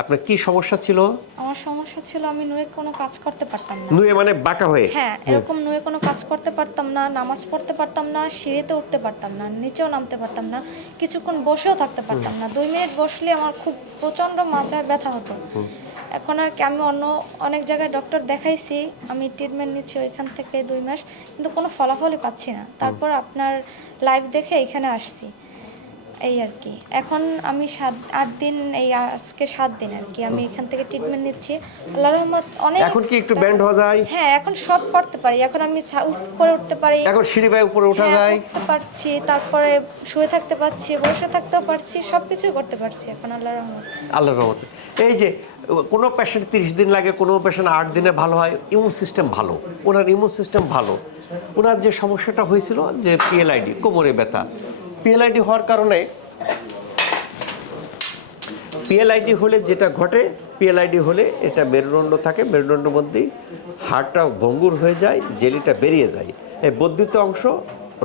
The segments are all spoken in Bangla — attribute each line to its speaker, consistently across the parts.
Speaker 1: আপনার কি সমস্যা ছিল?
Speaker 2: আমার সমস্যা ছিল আমি নুয়ে কোনো কাজ করতে পারতাম না।
Speaker 1: নুয়ে মানে বাঁকা হয়ে?
Speaker 2: হ্যাঁ এরকম নুয়ে কোনো কাজ করতে পারতাম না নামাজ পড়তে পারতাম না সিঁড়িতে উঠতে পারতাম না নিচেও নামতে পারতাম না কিছুক্ষণ বসেও থাকতে পারতাম না। দুই মিনিট বসলে আমার খুব প্রচণ্ড মাথায় ব্যথা হতো। এখন আর কি আমি অন্য অনেক জায়গায় ডক্টর দেখাইছি আমি ট্রিটমেন্ট নিচ্ছি ওইখান থেকে দুই মাস কিন্তু কোনো ফলাফলই পাচ্ছি না। তারপর আপনার লাইভ দেখে এখানে আসছি। এই আর কি। এখন আমি সাত আট দিন এই আজকে সাত দিন আর কি। আমি এখান থেকে ট্রিটমেন্ট নিচ্ছি। আল্লাহ রহমত অনেক
Speaker 1: এখন কি একটু ব্যান্ড হওয়া যায়?
Speaker 2: হ্যাঁ এখন সব করতে পারি। এখন আমি উপরে উঠতে পারি।
Speaker 1: এখন সিঁড়ি বাই উপরে ওঠা
Speaker 2: হ্যাঁ,
Speaker 1: যায়।
Speaker 2: উঠতে পারছি। তারপরে শুয়ে থাকতে পারছি বসে থাকতেও পারছি সব কিছুই করতে পারছি এখন আল্লাহ রহমত।
Speaker 1: আল্লাহ রহমত। এই যে কোনো পেশেন্ট তিরিশ দিন লাগে কোনো পেশেন্ট আট দিনে ভালো হয় ইমিউন সিস্টেম ভালো। ওনার ইমিউন সিস্টেম ভালো। ওনার যে সমস্যাটা হয়েছিল যে পিএলআইডি কোমরে ব্যথা। পিএলআইডি হওয়ার কারণে পিএলআইডি হলে যেটা ঘটে পিএলআইডি হলে এটা মেরুদণ্ড থাকে মেরুদণ্ডের মধ্যেই হাড়টা ভঙ্গুর হয়ে যায় জেলিটা বেরিয়ে যায়। এই বর্ধিত অংশ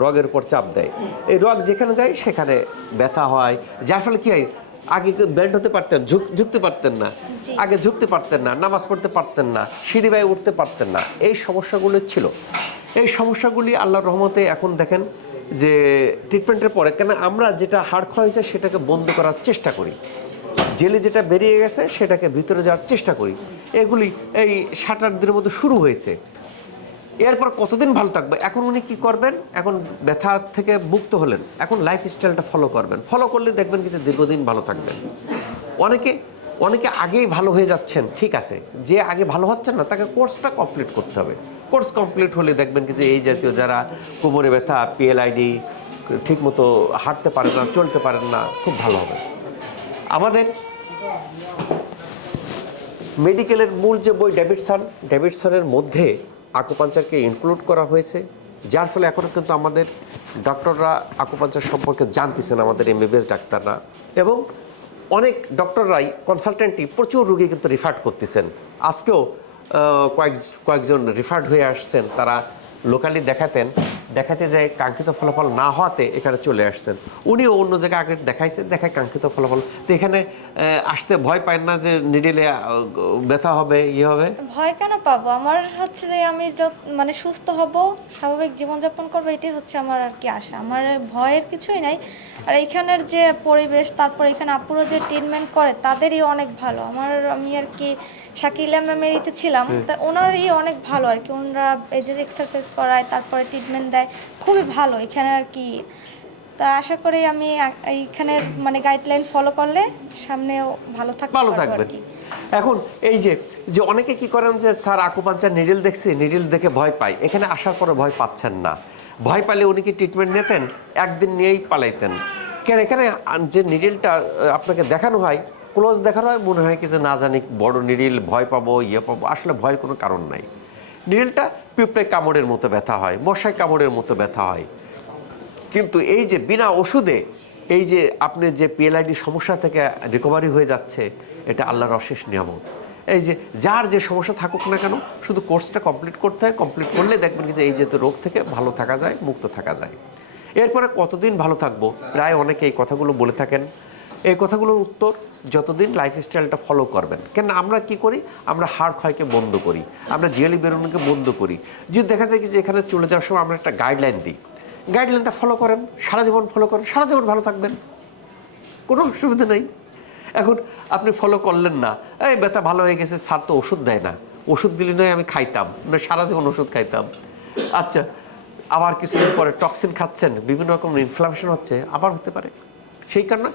Speaker 1: রগের উপর চাপ দেয়। এই রগ যেখানে যায় সেখানে ব্যথা হয়। যার ফলে কি হয় আগে ব্যান্ড হতে পারতেন ঝুঁক ঝুঁকতে পারতেন না। আগে ঝুঁকতে পারতেন না নামাজ পড়তে পারতেন না সিঁড়ি বাই উঠতে পারতেন না। এই সমস্যাগুলো ছিল। এই সমস্যাগুলি আল্লাহর রহমতে এখন দেখেন যে ট্রিটমেন্টের পরে কেন আমরা যেটা হাড় ক্ষয় হয়েছে, সেটাকে বন্ধ করার চেষ্টা করি। জেলে যেটা বেরিয়ে গেছে, সেটাকে ভিতরে যাওয়ার চেষ্টা করি। এগুলি এই সাত আট দিনের মধ্যে শুরু হয়েছে। এরপর কতদিন ভালো থাকবে? এখন উনি কি করবেন? এখন ব্যথা থেকে মুক্ত হলেন। এখন লাইফ স্টাইলটা ফলো করবেন। ফলো করলে দেখবেন কিন্তু দীর্ঘদিন ভালো থাকবেন। অনেকে অনেকে আগেই ভালো হয়ে যাচ্ছেন, ঠিক আছে। যে আগে ভালো হচ্ছেন না, তাকে কোর্সটা কমপ্লিট করতে হবে। কোর্স কমপ্লিট হলে দেখবেন কি যে এই জাতীয় যারা কোমরে ব্যথা পিএলআইডি ঠিক মতো হাঁটতে পারেন না, চলতে পারেন না, খুব ভালো হবে। আমাদের মেডিকেলের মূল যে বই ডেভিডসন, ডেভিডসনের মধ্যে আকুপাঞ্চারকে ইনক্লুড করা হয়েছে। যার ফলে এখনও কিন্তু আমাদের ডক্টররা আকুপাঞ্চার সম্পর্কে জানতেছেন, আমাদের এমবিবিএস ডাক্তাররা। এবং অনেক ডক্টররাই কনসালটেন্টই প্রচুর রুগী কিন্তু রিফার্ড করতেছেন। আজকেও কয়েক, কয়েকজন রিফার্ড হয়ে আসছেন, তারা লোকালি দেখাতেন। দেখাতে যায় কাঙ্ক্ষিত ফলাফল না হওয়াতে এখানে চলে আসছেন। উনিও অন্য জায়গায় আগে দেখাইছেন দেখায় কাঙ্ক্ষিত ফলাফল। তো এখানে আসতে ভয় পায় না যে নিডিলে ব্যথা হবে ইয়ে হবে?
Speaker 2: ভয় কেন পাবো? আমার হচ্ছে যে আমি যত মানে সুস্থ হব স্বাভাবিক জীবনযাপন করব এটাই হচ্ছে আমার আর কি আশা। আমার ভয়ের কিছুই নাই। আর এখানের যে পরিবেশ তারপর এখানে আপুরো যে ট্রিটমেন্ট করে তাদেরই অনেক ভালো। আমার আমি আর কি শাকিলা ম্যামের ইতে ছিলাম তা ওনারই অনেক ভালো আর কি। ওনারা এই যে এক্সারসাইজ করায় তারপরে ট্রিটমেন্ট দেয় খুবই ভালো এখানে আর কি। তা আশা করি আমি এইখানের মানে গাইডলাইন ফলো করলে সামনেও ভালো থাকবে
Speaker 1: ভালো
Speaker 2: কি।
Speaker 1: এখন এই যে যে অনেকে কি করেন যে স্যার আকুপাঞ্চার নিডিল দেখছি নিডিল দেখে ভয় পাই। এখানে আসার পরে ভয় পাচ্ছেন না। ভয় পালে উনি কি ট্রিটমেন্ট নিতেন? একদিন নিয়েই পালাইতেন। কেন এখানে যে নিডিলটা আপনাকে দেখানো হয় ক্লোজ দেখানো হয় মনে হয় কি যে না জানি বড় নিডিল ভয় পাবো ইয়ে পাবো আসলে ভয়ের কোনো কারণ নাই। নিডিলটা পিঁপড়ে কামড়ের মতো ব্যথা হয়, মশায় কামড়ের মতো ব্যথা হয়। কিন্তু এই যে বিনা ওষুধে, এই যে আপনি যে পিএলআইডি সমস্যা থেকে রিকভারি হয়ে যাচ্ছে, এটা আল্লাহর অশেষ নিয়ামত। এই যে যার যে সমস্যা থাকুক না কেন, শুধু কোর্সটা কমপ্লিট করতে হয় কমপ্লিট করলে দেখবেন যে এই যে রোগ থেকে ভালো থাকা যায়, মুক্ত থাকা যায়। এরপরে কতদিন ভালো থাকব? প্রায় অনেকে এই কথাগুলো বলে থাকেন এই কথাগুলোর উত্তর যতদিন লাইফস্টাইলটা ফলো করবেন। কেন আমরা কি করি? আমরা হাড় ক্ষয়কে বন্ধ করি। আমরা জিয়ালি বেরোনোকে বন্ধ করি। যদি দেখা যায় কি যে এখানে চলে যাওয়ার সময় আমরা একটা গাইডলাইন দিই। গাইডলাইনটা ফলো করেন, সারা জীবন ফলো করেন, সারা জীবন ভালো থাকবেন। কোনো অসুবিধা নেই। এখন আপনি ফলো করলেন না, এই ব্যথা ভালো হয়ে গেছে, স্যার তো ওষুধ দেয় না। ওষুধ দিলে নয় আমি খাইতাম না সারা জীবন ওষুধ খাইতাম। আচ্ছা আবার কিছুদিন পরে টক্সিন খাচ্ছেন, বিভিন্ন রকম ইনফ্লামেশন হচ্ছে, আবার হতে পারে। সেই কারণে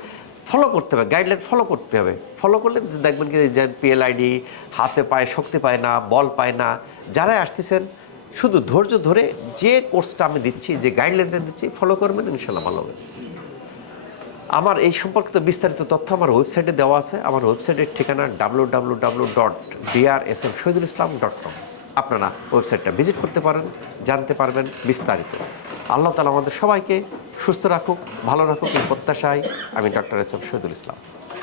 Speaker 1: ফলো করতে হবে গাইডলাইন ফলো করতে হবে। ফলো করলে দেখবেন কি, যে পিএলআইডি হাতে পায়, শক্তি পায় না, বল পায় না। যারাই আসতেছেন, শুধু ধৈর্য ধরে যে কোর্সটা আমি দিচ্ছি, যে গাইডলাইনটা দিচ্ছি ফলো করবেন, ইনশাল্লাহ ভালো হবে। আমার এই সম্পর্কিত বিস্তারিত তথ্য আমার ওয়েবসাইটে দেওয়া আছে। আমার ওয়েবসাইটের ঠিকানা W W W dot BR S M Shahidul Islam dot com আপনারা ওয়েবসাইটটা ভিজিট করতে পারেন, জানতে পারবেন বিস্তারিত। আল্লাহ তালা আমাদের সবাইকে সুস্থ রাখুক, ভালো রাখুক এই প্রত্যাশায় আমি doctor S M Shahidul Islam.